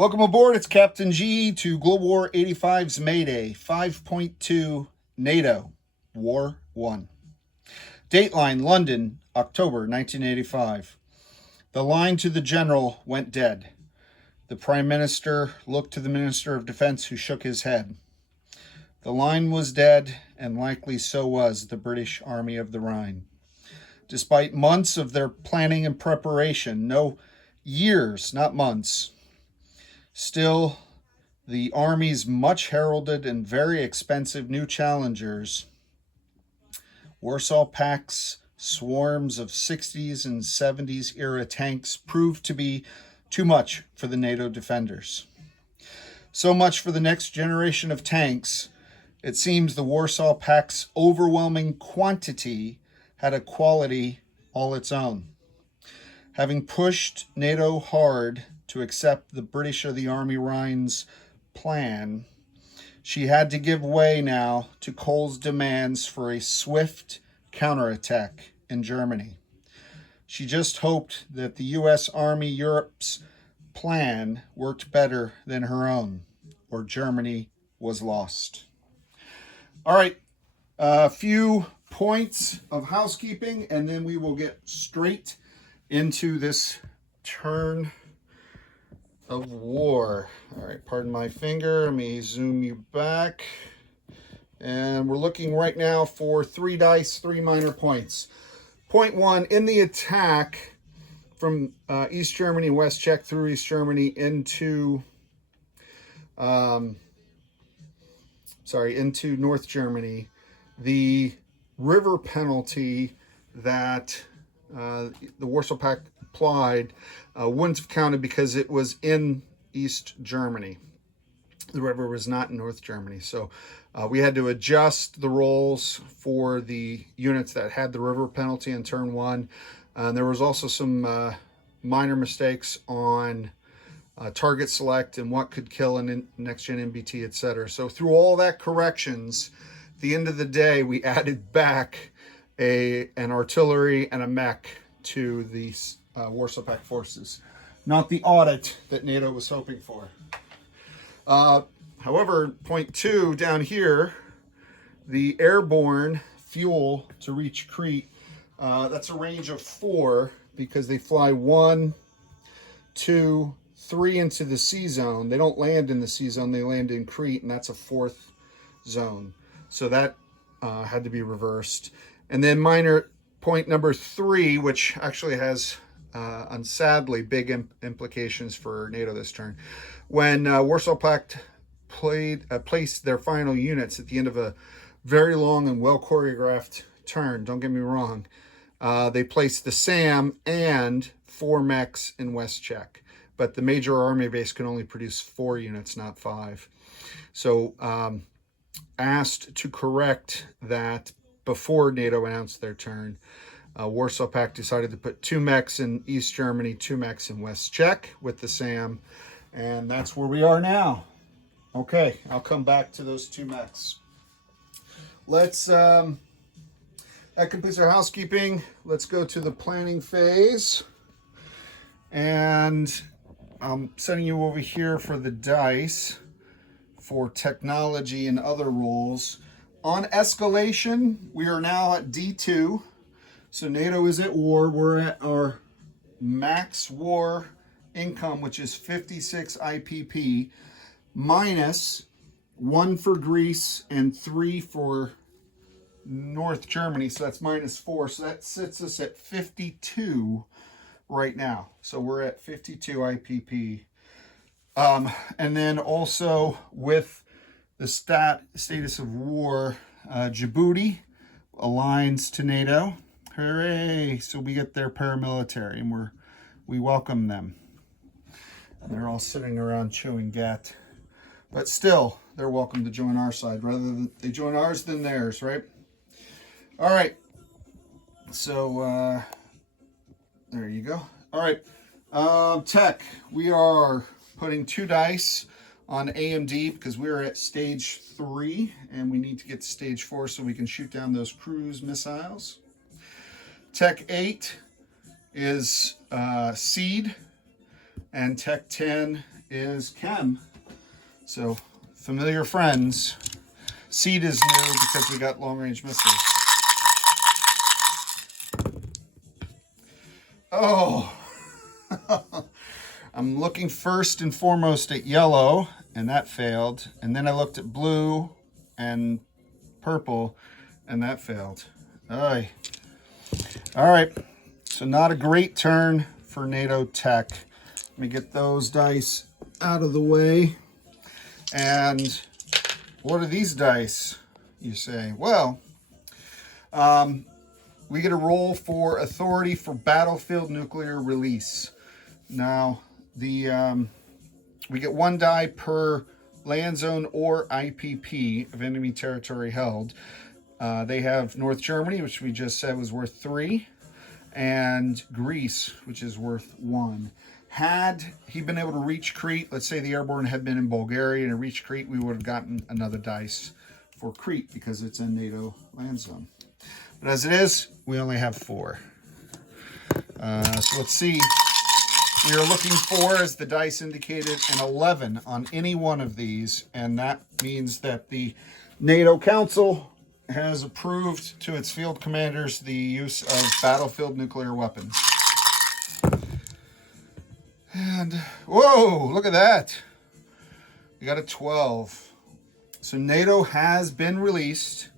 Welcome aboard. It's Captain G to Global War 85's Mayday 5.2 NATO War 1. Dateline London, October 1985. The line to the general went dead. The Prime Minister looked to the Minister of Defense, who shook his head. The line was dead, and likely so was the British Army of the Rhine. Despite months of their planning and preparation, no, years, not months, still, the Army's much heralded and very expensive new challengers, Warsaw Pact's swarms of 60s and 70s era tanks, proved to be too much for the NATO defenders. So much for the next generation of tanks. It seems the Warsaw Pact's overwhelming quantity had a quality all its own. Having pushed NATO hard to accept the British of the Army Rhine's plan, she had to give way now to Kohl's demands for a swift counterattack in Germany. She just hoped that the U.S. Army Europe's plan worked better than her own, or Germany was lost. All right, a few points of housekeeping, and then we will get straight into this turn of war. All right, pardon my finger. Let me zoom you back. And we're looking right now for 3 dice, 3 minor points. Point 1, in the attack from East Germany, West Czech through East Germany into into North Germany, the river penalty that the Warsaw Pact applied wouldn't have counted because it was in East Germany. The river was not in North Germany. So we had to adjust the rolls for the units that had the river penalty in turn 1. There was also some minor mistakes on target select and what could kill an next-gen MBT, etc. So through all that corrections, at the end of the day, we added back an artillery and a mech to the Warsaw Pact forces. Not the audit that NATO was hoping for. However, point 2 down here, the airborne fuel to reach Crete, that's a range of 4 because they fly 1, 2, 3 into the C zone. They don't land in the C zone, they land in Crete, and that's a 4th zone. So that had to be reversed. And then minor point number 3, which actually has sadly big implications for NATO this turn. When Warsaw Pact placed their final units at the end of a very long and well choreographed turn, don't get me wrong, they placed the SAM and 4 mechs in West Czech, but the major army base can only produce 4 units, not 5. So asked to correct that before NATO announced their turn, Warsaw Pact decided to put 2 mechs in East Germany, 2 mechs in West Czech with the SAM, and that's where we are now. Okay, I'll come back to those 2 mechs. Let's, that completes our housekeeping. Let's go to the planning phase. And I'm sending you over here for the dice for technology and other rules. On escalation, we are now at D2. So NATO is at war. We're at our max war income, which is 56 IPP, minus 1 for Greece and 3 for North Germany. So that's minus 4. So that sits us at 52 right now. So we're at 52 IPP. And then also with the status of war, Djibouti aligns to NATO. Hooray! So we get their paramilitary, and we welcome them. And they're all sitting around chewing gat. But still, they're welcome to join our side, rather than they join ours than theirs, right? All right. So there you go. All right. Tech. We are putting 2 dice on AMD because we're at stage 3, and we need to get to stage 4 so we can shoot down those cruise missiles. Tech 8 is seed, and Tech 10 is chem. So familiar friends. Seed is new because we got long-range missiles. Oh, I'm looking first and foremost at yellow, and that failed. And then I looked at blue and purple, and that failed. All right, so not a great turn for NATO Tech. Let me get those dice out of the way. And what are these dice, you say? Well, we get a roll for authority for battlefield nuclear release. Now, we get 1 die per land zone or IPP of enemy territory held. They have North Germany, which we just said was worth 3, and Greece, which is worth 1. Had he been able to reach Crete, let's say the airborne had been in Bulgaria and reached Crete, we would have gotten another dice for Crete because it's a NATO land zone. But as it is, we only have 4. So let's see. We are looking for, as the dice indicated, an 11 on any one of these, and that means that the NATO Council has approved to its field commanders the use of battlefield nuclear weapons. And, whoa, look at that. We got a 12. So NATO has been released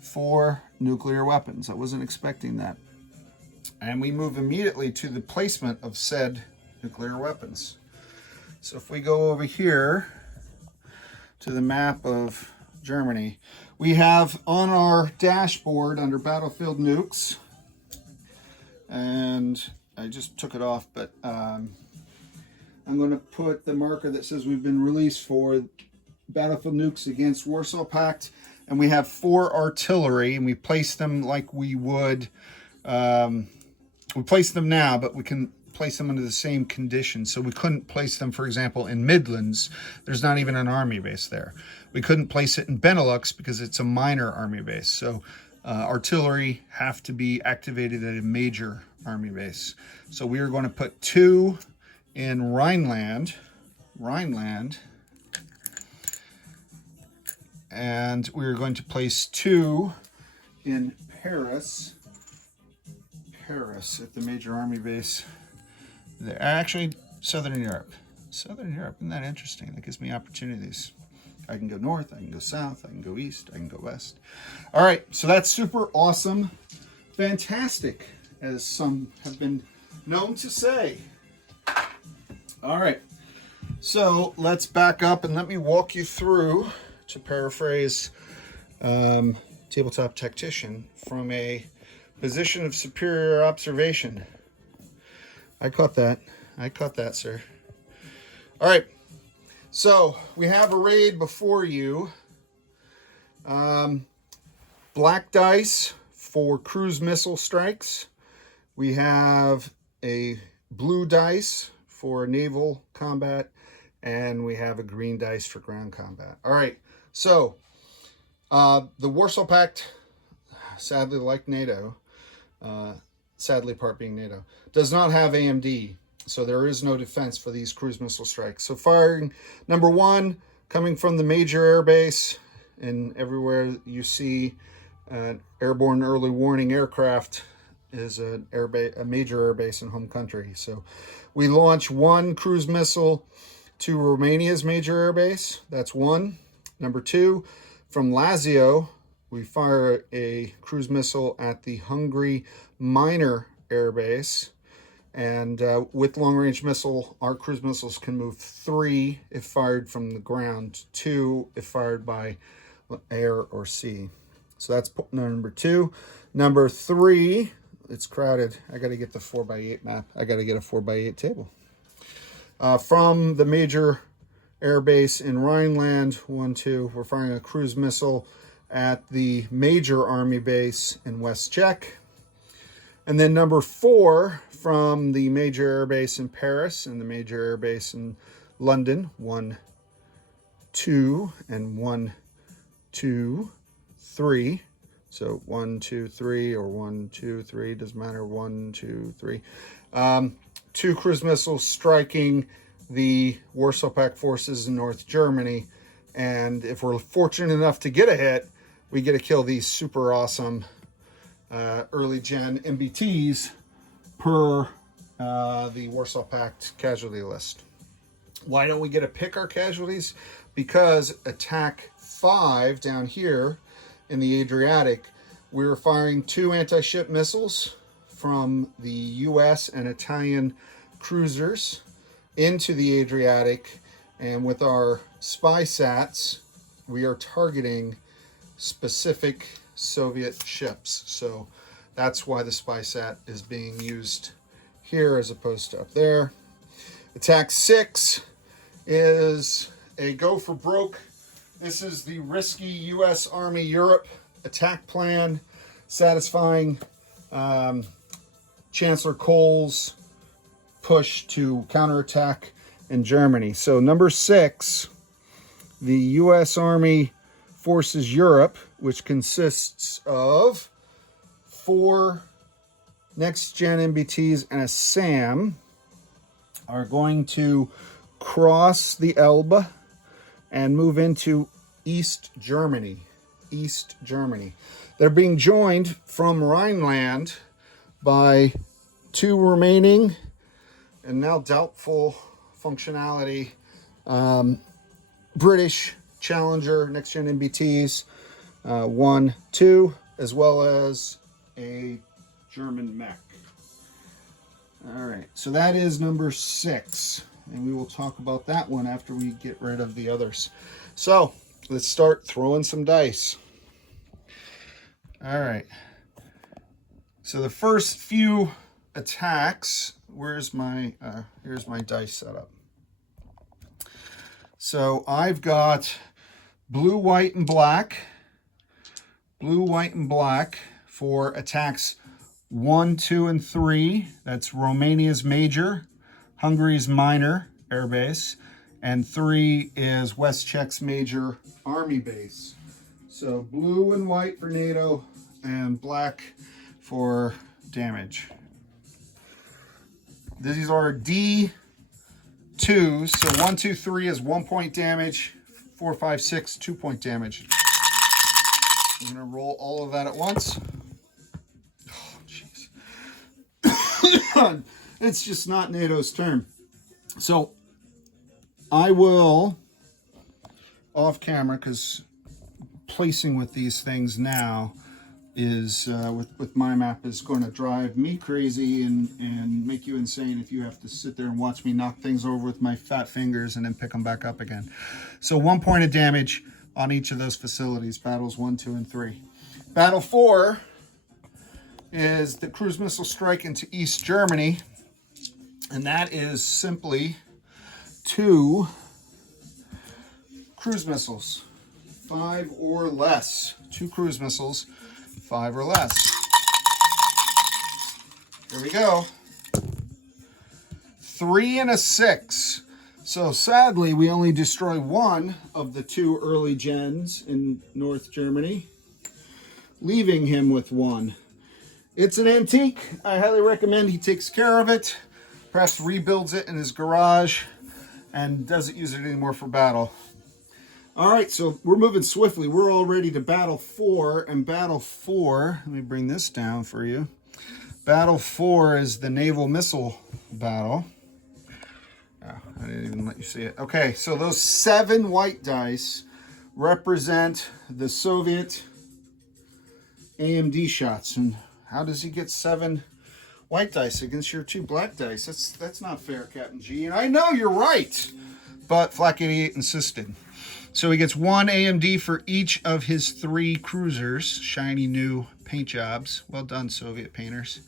for nuclear weapons. I wasn't expecting that. And we move immediately to the placement of said nuclear weapons. So if we go over here to the map of Germany, we have on our dashboard under battlefield nukes, and I just took it off, but I'm going to put the marker that says we've been released for battlefield nukes against Warsaw Pact, and we have 4 artillery, and we place them like we would, we place them now, but we can place them under the same conditions. So we couldn't place them, for example, in Midlands. There's not even an army base there. We couldn't place it in Benelux because it's a minor army base. So artillery have to be activated at a major army base. So we are going to put 2 in Rhineland, and we are going to place 2 in Paris at the major army base. They're actually Southern Europe. Isn't that interesting? That gives me opportunities. I can go north, I can go south, I can go east, I can go west. All right, so that's super awesome. Fantastic, as some have been known to say. All right, so let's back up and let me walk you through, to paraphrase Tabletop Tactician, from a position of superior observation. I caught that, sir. All right, so we have arrayed before you black dice for cruise missile strikes. We have a blue dice for naval combat, and we have a green dice for ground combat. All right, so the Warsaw Pact, sadly, like NATO, sadly part being NATO, does not have AMD, so there is no defense for these cruise missile strikes. So firing number 1 coming from the major air base, and everywhere you see an airborne early warning aircraft is a major air base in home country. So we launch 1 cruise missile to Romania's major air base. That's 1. Number 2, from Lazio, we fire a cruise missile at the Hungary minor air base. And with long-range missile, our cruise missiles can move 3 if fired from the ground, 2 if fired by air or sea. So that's number 2. Number 3, it's crowded. I got to get the 4x8 map. I got to get a 4x8 table. From the major air base in Rhineland, 1, 2, we're firing a cruise missile at the major army base in West Czech. And then number 4, from the major air base in Paris and the major air base in London, 1, 2, and 1, 2, 3. So 1, 2, 3, or 1, 2, 3, doesn't matter, 1, 2, 3. 2 cruise missiles striking the Warsaw Pact forces in North Germany. And if we're fortunate enough to get a hit, we get to kill these super awesome early gen MBTs per the Warsaw Pact casualty list. Why don't we get to pick our casualties? Because attack 5 down here in the Adriatic, we were firing 2 anti-ship missiles from the US and Italian cruisers into the Adriatic, and with our spy sats, we are targeting specific Soviet ships. So that's why the spy sat is being used here as opposed to up there. Attack 6 is a go for broke. This is the risky US Army Europe attack plan, satisfying Chancellor Kohl's push to counterattack in Germany. So number 6, the US Army Forces Europe, which consists of 4 next-gen MBTs and a SAM, are going to cross the Elbe and move into East Germany. East Germany. They're being joined from Rhineland by 2 remaining and now doubtful functionality British Challenger next-gen MBTs, 1, 2, as well as a German mech. All right, so that is number 6, and we will talk about that one after we get rid of the others. So let's start throwing some dice. All right, so the first few attacks, here's my dice setup. So I've got blue, white, and black for attacks 1, 2, and 3. That's Romania's major, Hungary's minor air base, and 3 is West Czech's major army base. So blue and white for NATO and black for damage. These are D2s, so 1, 2, 3 is 1 point damage, 4, 5, 6, 2 point damage. I'm gonna roll all of that at once. Oh, jeez. It's just not NATO's turn. So I will, off camera, because placing with these things now is, with my map, is going to drive me crazy and make you insane if you have to sit there and watch me knock things over with my fat fingers and then pick them back up again. So 1 point of damage on each of those facilities, battles 1, 2, and 3. Battle 4 is the cruise missile strike into East Germany, and that is simply 2 cruise missiles, 5 or less. 2 cruise missiles, 5 or less. Here we go. 3 and a 6. So sadly, we only destroy 1 of the 2 early gens in North Germany, leaving him with 1. It's an antique. I highly recommend he takes care of it, perhaps rebuilds it in his garage, and doesn't use it anymore for battle. All right, so we're moving swiftly. We're all ready to battle 4, and battle 4, let me bring this down for you. Battle 4 is the naval missile battle. Oh, I didn't even let you see it. Okay, so those 7 white dice represent the Soviet AMD shots. And how does he get 7 white dice against your 2 black dice? That's not fair, Captain G. And I know you're right, but Flak 88 insisted. So he gets 1 AMD for each of his 3 cruisers. Shiny new paint jobs. Well done, Soviet painters.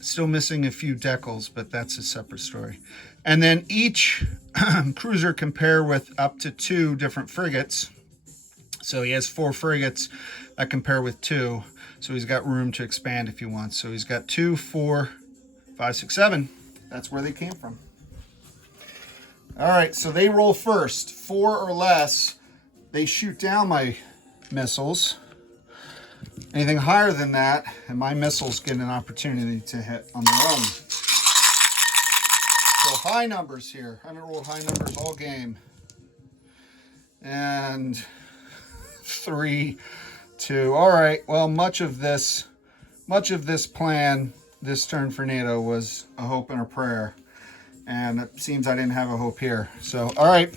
Still missing a few decals, but that's a separate story. And then each cruiser can pair with up to 2 different frigates. So he has 4 frigates that can pair with 2. So he's got room to expand if he wants. So he's got 2, 4, 5, 6, 7. That's where they came from. All right, so they roll first. 4 or less, they shoot down my missiles. Anything higher than that, and my missiles get an opportunity to hit on their own. So high numbers here. I haven't rolled high numbers all game. And 3, 2. All right. Well, much of this plan this turn for Nato was a hope and a prayer. And it seems I didn't have a hope here. So, all right.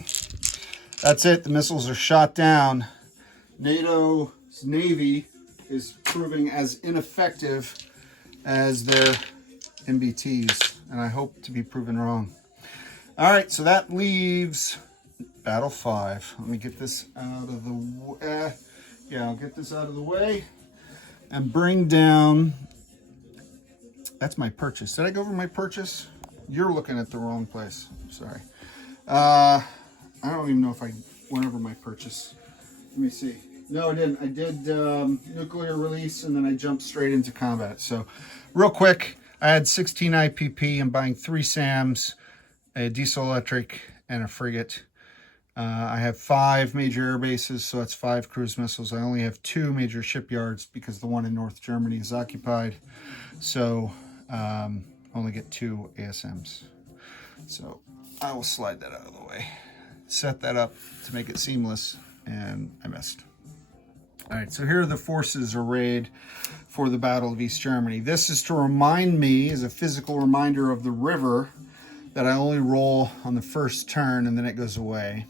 That's it. The missiles are shot down. NATO's Navy is proving as ineffective as their MBTs. And I hope to be proven wrong. All right. So that leaves Battle 5. Let me get this out of the way. Yeah, I'll get this out of the way. And bring down... That's my purchase. Did I go over my purchase? You're looking at the wrong place. I'm sorry. I don't even know if I went over my purchase. Let me see. No, I didn't. I did nuclear release, and then I jumped straight into combat. So real quick, I had 16 IPP. I'm buying 3 SAMs, a diesel electric, and a frigate. I have 5 major air bases, so that's 5 cruise missiles. I only have 2 major shipyards because the one in North Germany is occupied. So only get 2 ASMs. So I will slide that out of the way. Set that up to make it seamless, and I missed. All right, so here are the forces arrayed for the Battle of East Germany. This is to remind me, as a physical reminder of the river, that I only roll on the first turn and then it goes away.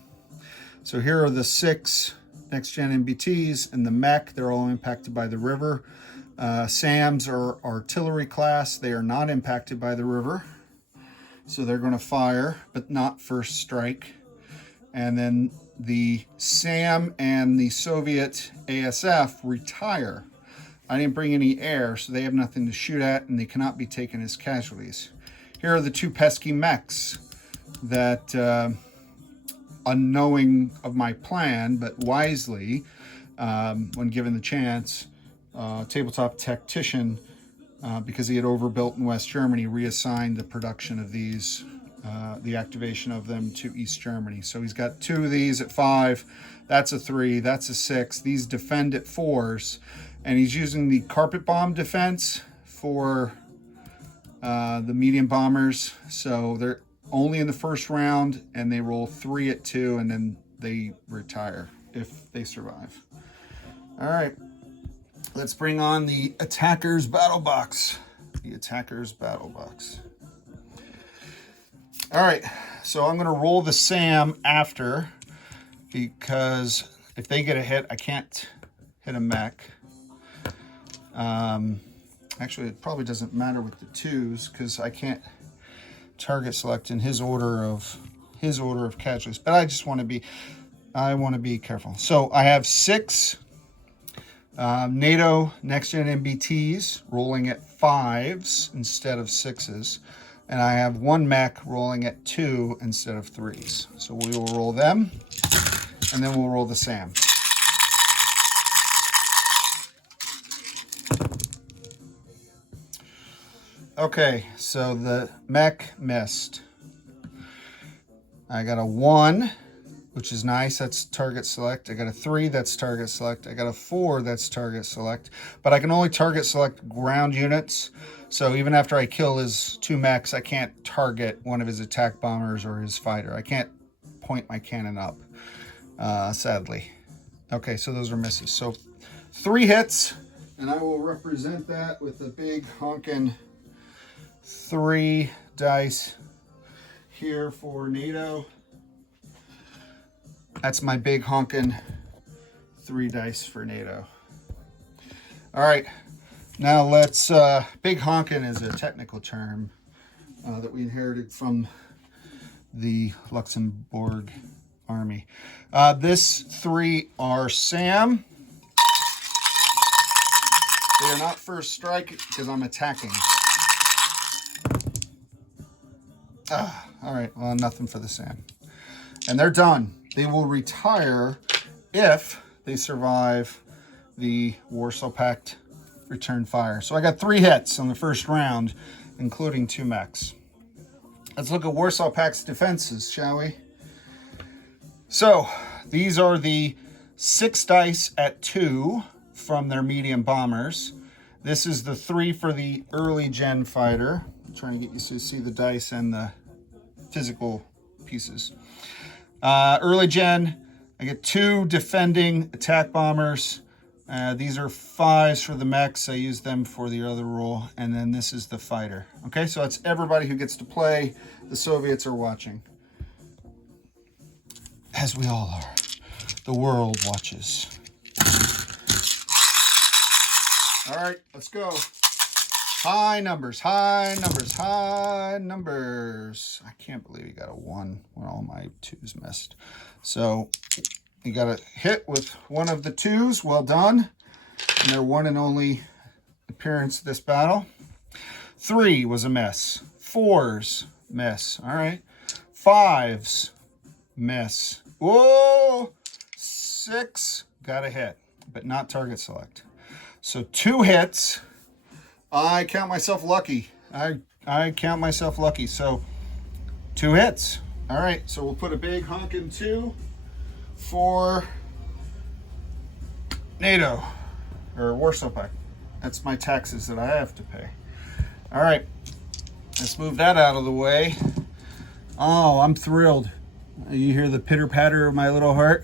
So here are the 6 next-gen MBTs and the mech. They're all impacted by the river. SAMs are artillery class. They are not impacted by the river. So they're going to fire, but not first strike. And then the SAM and the Soviet ASF retire. I didn't bring any air, so they have nothing to shoot at, and they cannot be taken as casualties. Here are the 2 pesky mechs that, unknowing of my plan, but wisely, when given the chance, tabletop tactician, because he had overbuilt in West Germany, reassigned the production of these, the activation of them to East Germany. So he's got 2 of these at 5. That's a 3. That's a 6. These defend at 4s. And he's using the carpet bomb defense for the medium bombers. So they're only in the first round, and they roll 3 at 2, and then they retire if they survive. All right. Let's bring on the attacker's battle box. The attacker's battle box. All right, so I'm going to roll the SAM after, because if they get a hit, I can't hit a mech. Actually, it probably doesn't matter with the 2s, because I can't target select in his order of casualties. But I just want to be careful. So I have 6 NATO next-gen MBTs rolling at 5s instead of 6s. And I have 1 mech rolling at 2 instead of 3s. So we will roll them, and then we'll roll the SAM. Okay, so the mech missed. I got a 1, which is nice. That's target select. I got a 3, that's target select. I got a 4, that's target select. But I can only target select ground units. So even after I kill his 2 mechs, I can't target one of his attack bombers or his fighter. I can't point my cannon up, sadly. Okay, so those are misses. So 3 hits, and I will represent that with a big honkin' 3 dice here for NATO. That's my big honkin' 3 dice for NATO. All right, now let's, big honkin' is a technical term that we inherited from the Luxembourg army. This 3 are SAM. They are not first strike because I'm attacking. All right, well, nothing for the SAM. And they're done. They will retire if they survive the Warsaw Pact return fire. So I got 3 hits on the first round, including 2 mechs. Let's look at Warsaw Pact's defenses, shall we? So these are the 6 dice at 2 from their medium bombers. This is the 3 for the early gen fighter. I'm trying to get you to see the dice and the physical pieces. Early gen, I get 2 defending attack bombers. These are 5s for the mechs. I use them for the other rule. And then this is the fighter. Okay, so that's everybody who gets to play. The Soviets are watching. As we all are. The world watches. All right, let's go. High numbers, high numbers, high numbers. I can't believe you got a 1 when all my 2s missed. So you got to hit with one of the 2s. Well done. And their one and only appearance this battle. 3 was a miss. 4s, miss. All right. 5s, miss. Whoa! 6, got a hit, but not target select. So 2 hits. I count myself lucky. I count myself lucky. So 2 hits. All right, so we'll put a big honkin' 2 for NATO, or Warsaw Pact. That's my taxes that I have to pay. All right, let's move that out of the way. Oh, I'm thrilled. You hear the pitter-patter of my little heart?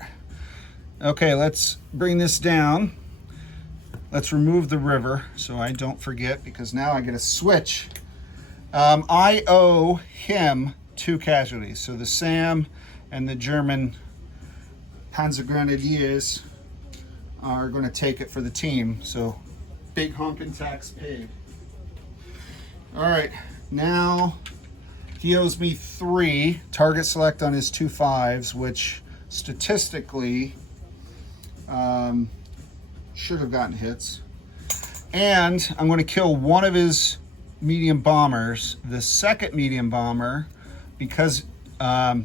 Okay, let's bring this down. Let's remove the river so I don't forget, because now I get a switch. I owe him 2 casualties. So the SAM and the German Panzergrenadiers are going to take it for the team. So big honkin' tax paid. All right, now he owes me 3 target select on his 2 5s, which statistically should have gotten hits. And I'm going to kill one of his medium bombers. The second medium bomber, because the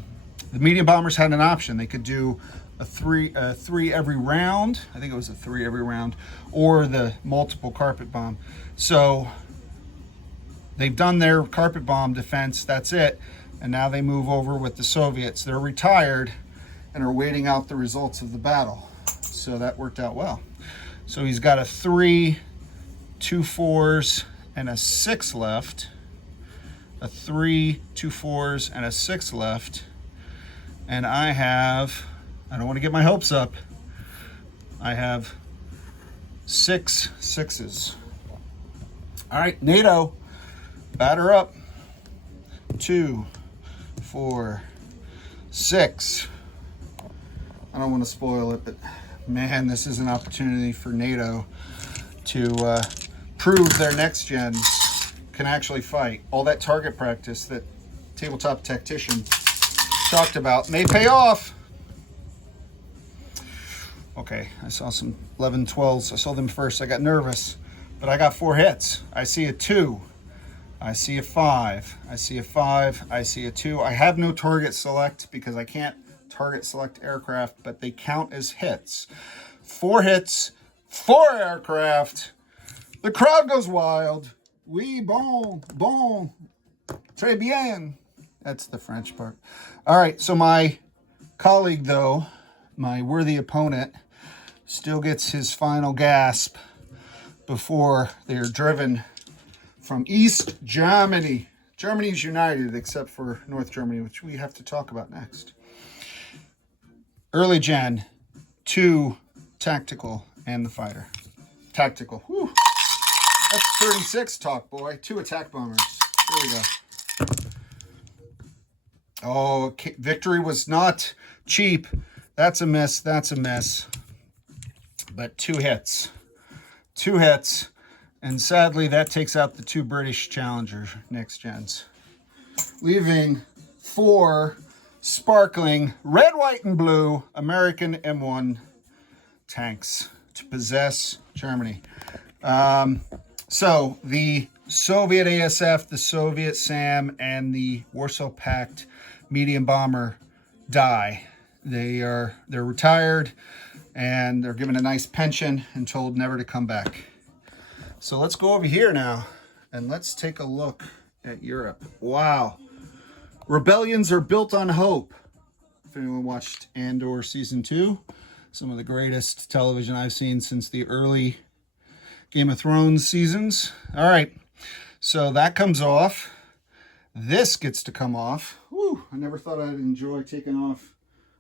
medium bombers had an option. They could do a 3 every round. I think it was a 3 every round, or the multiple carpet bomb. So they've done their carpet bomb defense. That's it. And now they move over with the Soviets. They're retired and are waiting out the results of the battle. So that worked out well. So he's got a 3, 2 4s, and a 6 left. A 3, 2 4s, and a 6 left. And I don't want to get my hopes up, I have 6 6s. All right, NATO, batter up. 2, 4, 6. I don't want to spoil it, but man, this is an opportunity for NATO to prove their next gens can actually fight. All that target practice that Tabletop Tactician talked about may pay off. Okay, I saw some 11, 12s. I saw them first. I got nervous, but I got 4 hits. I see a 2. I see a 5. I see a 5. I see a 2. I have no target select because I can't target select aircraft, but they count as hits. 4 hits, 4 aircraft. The crowd goes wild. Oui, bon, bon, très bien. That's the French part. All right, so my colleague, though, my worthy opponent, still gets his final gasp before they're driven from East Germany. Germany's united except for North Germany, which we have to talk about next. Early gen, 2 tactical, and the fighter. Tactical. Whew. That's 36 talk, boy. 2 attack bombers. Here we go. Oh, victory was not cheap. That's a miss. That's a miss. But 2 hits. 2 hits. And sadly, that takes out the 2 British Challenger next gens, leaving 4 sparkling red, white, and blue American M1 tanks to possess Germany. So the Soviet ASF, the Soviet SAM, and the Warsaw Pact medium bomber die. They're retired, and they're given a nice pension and told never to come back. So let's go over here now, and let's take a look at Europe. Wow. Rebellions are built on hope. If anyone watched Andor Season 2, some of the greatest television I've seen since the early Game of Thrones seasons. All right, so that comes off. This gets to come off. Woo. Whew, I never thought I'd enjoy taking off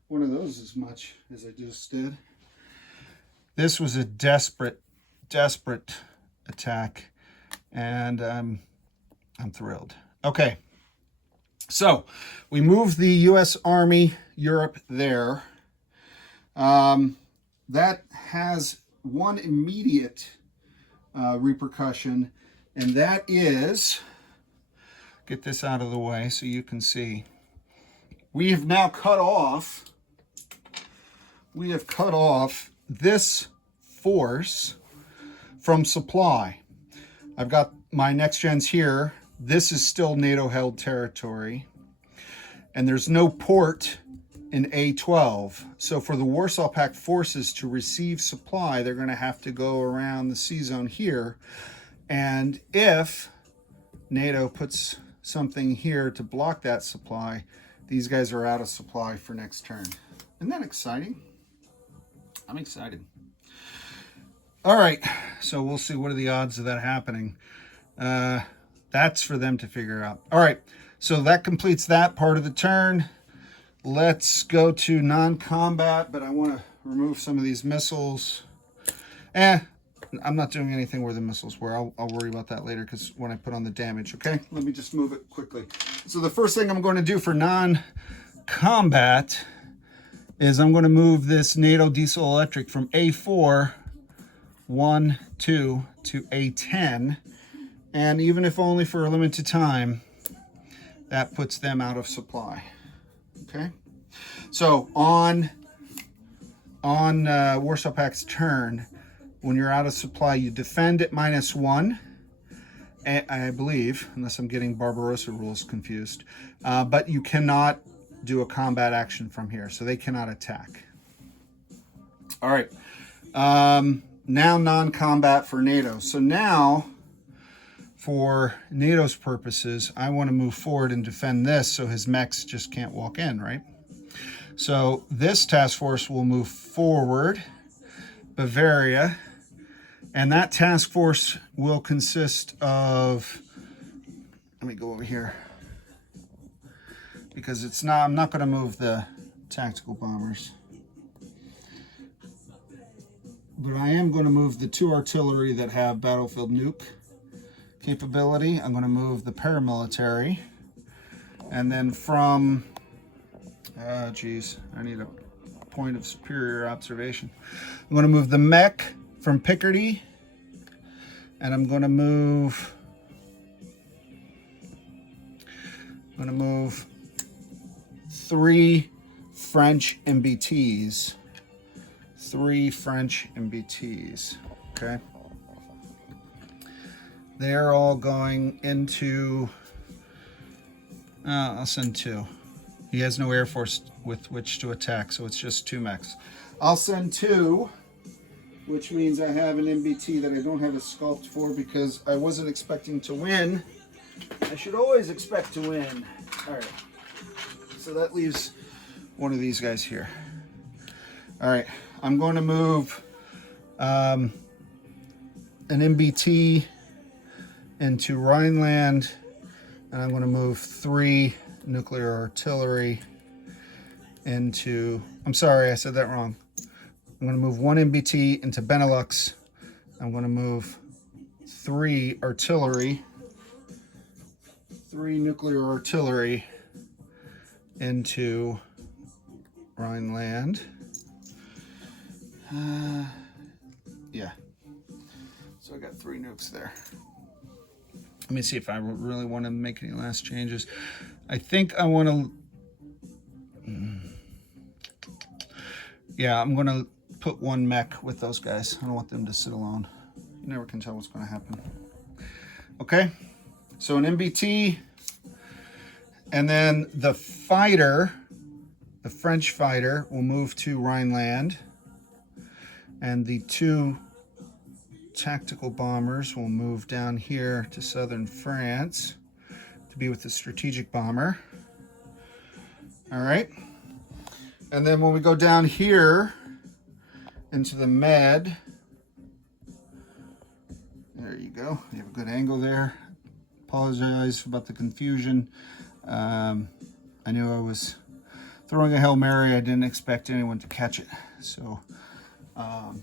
one of those as much as I just did. This was a desperate attack, and I'm thrilled. Okay, so we moved the U.S. Army Europe there. That has one immediate repercussion, and that is, get this out of the way so you can see, we have now cut off this force from supply. I've got my next gens here. This is still NATO held territory, and there's no port in A12. So for the Warsaw Pact forces to receive supply, they're going to have to go around the sea zone here. And if NATO puts something here to block that supply, these guys are out of supply for next turn. Isn't that exciting? I'm excited. All right, so we'll see what are the odds of that happening. That's for them to figure out. All right, so that completes that part of the turn. Let's go to non-combat, but I want to remove some of these missiles. I'm not doing anything where the missiles were. I'll worry about that later because when I put on the damage, okay? Let me just move it quickly. So the first thing I'm going to do for non-combat is I'm going to move this NATO diesel electric from A4, 1, 2 to A10. And even if only for a limited time, that puts them out of supply. Okay, so on Warsaw Pact's turn, when you're out of supply, you defend at -1, I believe, unless I'm getting Barbarossa rules confused. But you cannot do a combat action from here, so they cannot attack. All right, now non-combat for NATO. So now, for NATO's purposes, I want to move forward and defend this so his mechs just can't walk in, right? So this task force will move forward, Bavaria, and that task force will consist of, let me go over here, because I'm not going to move the tactical bombers, but I am going to move the 2 artillery that have battlefield nuke capability. I'm going to move the paramilitary, and then from I need a point of superior observation. I'm going to move the mech from Picardy, and I'm going to move 3 French MBTs. 3 French MBTs. Okay. They're all going into, I'll send 2. He has no air force with which to attack, so it's just 2 mechs. I'll send 2, which means I have an MBT that I don't have a sculpt for because I wasn't expecting to win. I should always expect to win. All right, so that leaves one of these guys here. All right, I'm going to move an MBT into Rhineland, and I'm going to move 3 nuclear artillery into, I'm sorry, I said that wrong. I'm going to move 1 MBT into Benelux. I'm going to move 3 artillery, 3 nuclear artillery into Rhineland. Yeah, so I got 3 nukes there. Let me see if I really want to make any last changes. I think I want to, yeah, I'm going to put 1 mech with those guys. I don't want them to sit alone. You never can tell what's going to happen. Okay, so an MBT, and then the fighter, the French fighter, will move to Rhineland, and the 2 tactical bombers will move down here to southern France to be with the strategic bomber. All right, and then when we go down here into the med, there you go, you have a good angle there. Apologize about the confusion. I I knew I was throwing a Hail Mary. I didn't expect anyone to catch it. So, all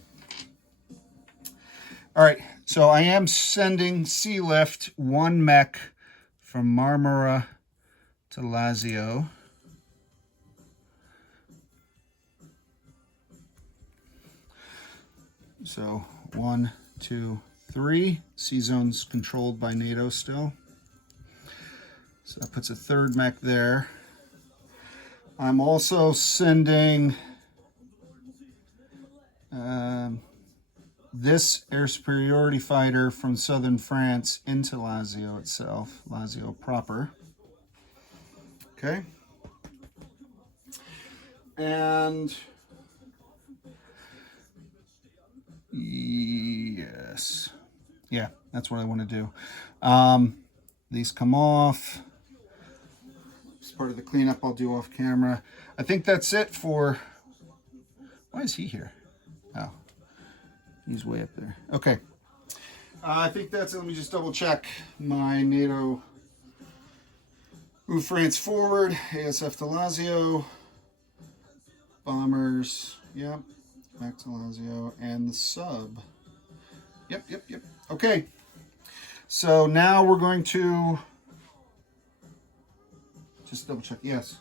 right. So I am sending Sealift 1 mech from Marmara to Lazio. So 1, 2, 3. C-zone's controlled by Nato still. So that puts a 3rd mech there. I'm also sending this air superiority fighter from southern France into Lazio itself, Lazio proper. Okay. And yes. Yeah, that's what I want to do. These come off. It's part of the cleanup I'll do off camera. I think that's it for... Why is he here? Oh, he's way up there. Okay. I think that's it. Let me just double check my NATO Move France forward, ASF to Lazio, bombers, yep, back to Lazio, and the sub. Yep. Okay, so now we're going to just double check. Yes,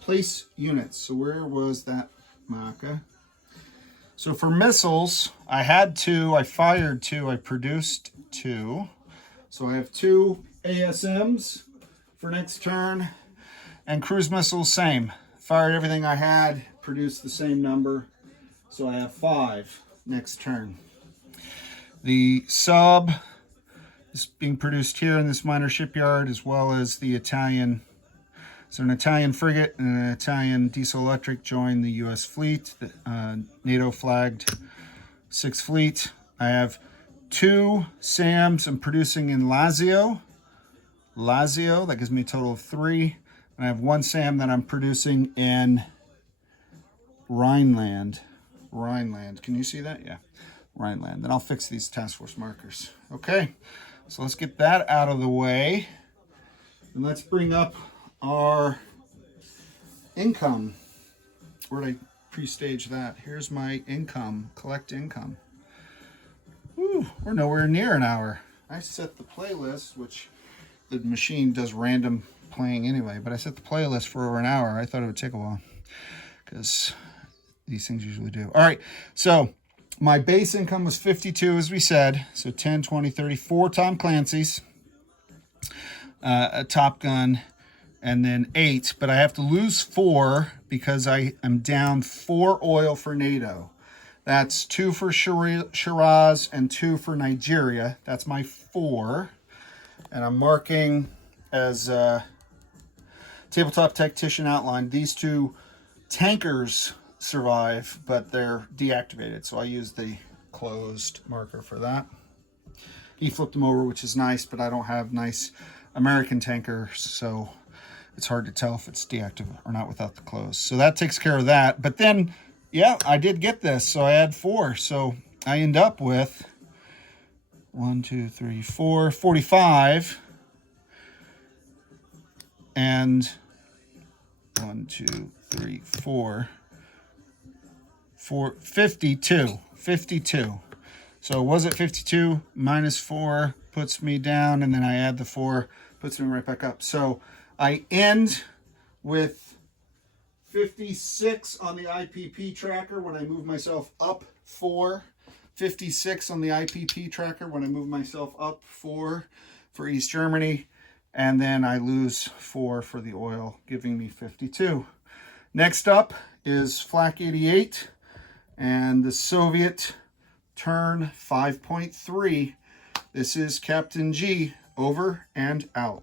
place units. So where was that marker? So for missiles, I had 2, I fired 2, I produced 2. So I have 2 ASMs for next turn, and cruise missiles, same. Fired everything I had, produced the same number. So I have 5 next turn. The sub is being produced here in this minor shipyard, as well as the Italian. So an Italian frigate and an Italian diesel electric joined the U.S. fleet, the NATO flagged 6th fleet. I have 2 SAMs I'm producing in Lazio, that gives me a total of 3. And I have 1 SAM that I'm producing in Rhineland. Can you see that? Yeah, Rhineland. Then I'll fix these task force markers. Okay, so let's get that out of the way. And let's bring up our income. Where did I pre-stage that? Here's my income, collect income. Woo, we're nowhere near an hour. I set the playlist, which the machine does random playing anyway, but I set the playlist for over an hour. I thought it would take a while because these things usually do. All right, so my base income was 52, as we said. So 10, 20, 30, 4 Tom Clancy's, a Top Gun, and then 8. But I have to lose 4 because I am down 4 oil for NATO. That's 2 for Shiraz and 2 for Nigeria. That's my 4. And I'm marking as Tabletop Tactician outlined. These 2 tankers survive, but they're deactivated. So I use the closed marker for that. He flipped them over, which is nice, but I don't have nice American tankers, so it's hard to tell if it's deactivated or not without the close. So that takes care of that. But then, yeah, I did get this, so I had 4. So I end up with 1, 2, 3, 4, 45. And 1, 2, 3, 4, 52. 52. So was it 52 minus 4 puts me down, and then I add the 4, puts me right back up. So I end with 56 on the IPP tracker when I move myself up 4. 56 on the IPP tracker when I move myself up 4 for East Germany. And then I lose 4 for the oil, giving me 52. Next up is Flak 88 and the Soviet turn 5.3. This is Captain G, over and out.